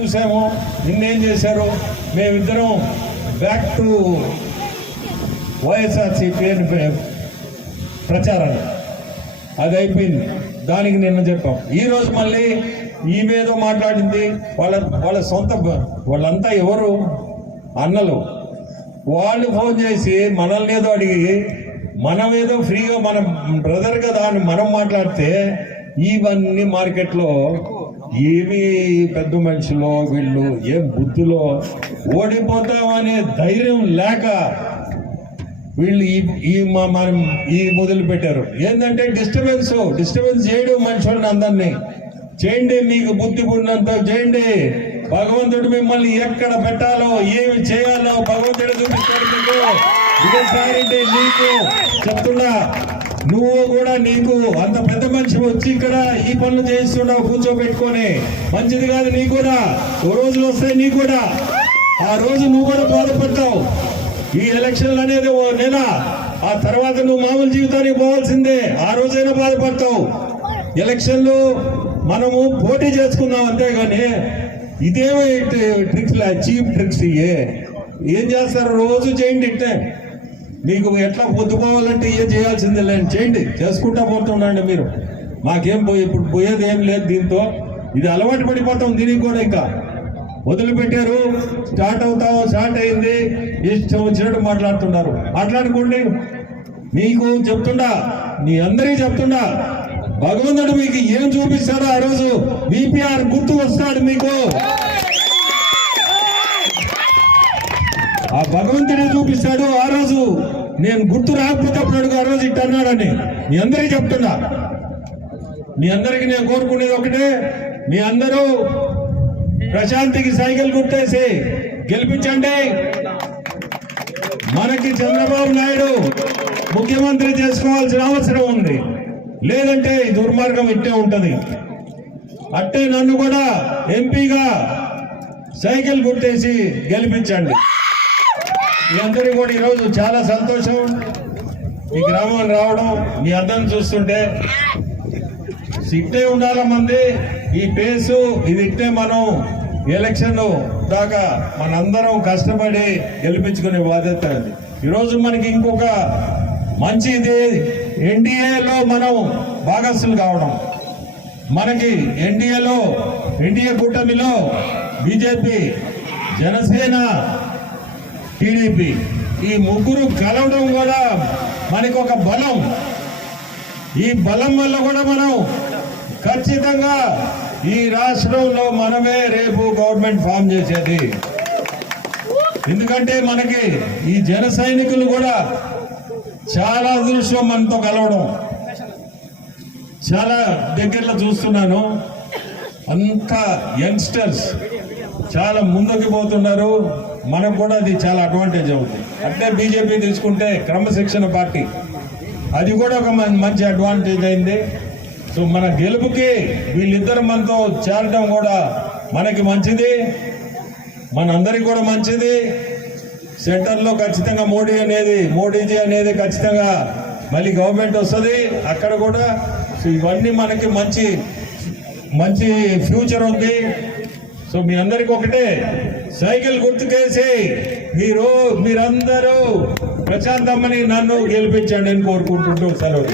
చూసాము. నిన్నేం చేశారు? మేమిద్దరం బ్యాక్ టు వైఎస్ఆర్సీపీ అని ప్రచారం అది అయిపోయింది. దానికి నిన్న చెప్పాం. ఈరోజు మళ్ళీ ఈమెదో మాట్లాడింది. వాళ్ళ సొంత వాళ్ళంతా ఎవరు అన్నలు, వాళ్ళు ఫోన్ చేసి మనల్ని ఏదో అడిగి మనమేదో ఫ్రీగా మన బ్రదర్ కదా అని మనం మాట్లాడితే ఇవన్నీ మార్కెట్లో ఏమి పెద్ద మనుషులో వీళ్ళు ఏం బుద్ధిలో ఓడిపోతామనే ధైర్యం లేక వీళ్ళు మనం మొదలు పెట్టారు. ఏంటంటే డిస్టర్బెన్స్ చేయడం మనుషులను అందరినీ చేయండి, మీకు బుద్ధి ఉన్నంత చేయండి. భగవంతుడు మిమ్మల్ని ఎక్కడ పెట్టాలో ఏమి చేయాలో భగవంతుడు చూపిస్తాడు మీకు. ఇదేసారి నీకు చెప్తున్నా, నువ్వు కూడా నీకు అంత పెద్ద మనిషి వచ్చి ఇక్కడ ఈ పనులు చేస్తున్నావు కూర్చోబెట్టుకొని, మంచిది కాదు. నీకు కూడా ఓ రోజులు వస్తాయి, నీకు కూడా ఆ రోజు నువ్వు కూడా బాధపడతావు. ఈ ఎలక్షన్లు అనేది ఓ నెల, ఆ తర్వాత నువ్వు మామూలు జీవితానికి పోవాల్సిందే. ఆ రోజైనా బాధపడతావు. ఎలక్షన్లు మనము పోటీ చేసుకుందాం అంతేగాని ఇదేమో ట్రిక్స్, చీప్ ట్రిక్స్. ఏం చేస్తారు? రోజు చేయండి. ఇట్టే మీకు ఎట్లా పొద్దుపోవాలంటే ఏం చేయాల్సిందే లేని చేయండి, చేసుకుంటా పోతుండండి మీరు. మాకేం ఇప్పుడు పోయేది ఏం లేదు. దీంతో ఇది అలవాటు పడిపోతాం. దీనికి కూడా ఇంకా వదిలిపెట్టారు. స్టార్ట్ అయింది. ఇష్టం వచ్చినట్టు మాట్లాడుతున్నారు. మాట్లాడుకోండి. మీకు చెప్తుండా, మీ అందరికీ చెప్తుండా, భగవంతుడు మీకు ఏం చూపిస్తాడో ఆ రోజు విపిఆర్ గుర్తు వస్తాడు మీకు. ఆ భగవంతుడే చూపిస్తాడు ఆ రోజు. నేను గుర్తు రాకపోతే అప్పుడు ఆ రోజు ఇట్ట అన్నాడని మీ అందరికీ చెప్తున్నా. మీ అందరికీ నేను కోరుకునేది ఒకటే, మీ అందరూ ప్రశాంతికి సైకిల్ గుర్తేసి గెలిపించండి. మనకి చంద్రబాబు నాయుడు ముఖ్యమంత్రి చేసుకోవాల్సిన అవసరం ఉంది. లేదంటే ఈ దుర్మార్గం ఇట్టే ఉంటది. అట్టే నన్ను కూడా ఎంపీగా సైకిల్ గుర్తేసి గెలిపించండి. మీ అందరికీ కూడా ఈరోజు చాలా సంతోషం. ఈ గ్రామం రావడం, మీ అందరిని చూస్తుంటే ఇట్టే ఉండాల మంది. ఈ పేసు ఇది ఇట్టే మనం ఎలక్షన్ దాకా మనందరం కష్టపడి గెలిపించుకునే బాధ్యత అది. ఈరోజు మనకి ఇంకొక మంచిది, ఎన్డీఏలో మనం భాగస్సులు కావడం. మనకి ఎన్డీఏ కూటమిలో బీజేపీ, జనసేన, టీడీపీ ఈ ముగ్గురు కలవడం కూడా మనకు ఒక బలం. ఈ బలం వల్ల కూడా మనం ఖచ్చితంగా ఈ రాష్ట్రంలో మనమే రేపు గవర్నమెంట్ ఫామ్ చేసేది. ఎందుకంటే మనకి ఈ జన సైనికులు కూడా చాలా అదృష్టం మనతో కలవడం. చాలా దగ్గరలో చూస్తున్నాను. అంత యంగ్స్టర్స్ చాలా ముందుకు పోతున్నారు. మనకు కూడా అది చాలా అడ్వాంటేజ్ అవుతుంది. అంటే బీజేపీ తీసుకుంటే క్రమశిక్షణ పార్టీ, అది కూడా ఒక మంచి అడ్వాంటేజ్ అయింది. సో మన గెలుపుకి వీళ్ళిద్దరు మనతో చేరడం కూడా మనకి మంచిది, మనందరికి కూడా మంచిది. సెంటర్లో ఖచ్చితంగా మోడీజీ అనేది ఖచ్చితంగా మళ్ళీ గవర్నమెంట్ వస్తుంది అక్కడ కూడా. సో ఇవన్నీ మనకి మంచి ఫ్యూచర్ ఉంది. సో మీ అందరికి ఒకటే, సైకిల్ గుర్తుకేసి మీరందరూ ప్రశాంతమ్మని నన్ను గెలిపించండి అని కోరుకుంటుంటూ సెలవు.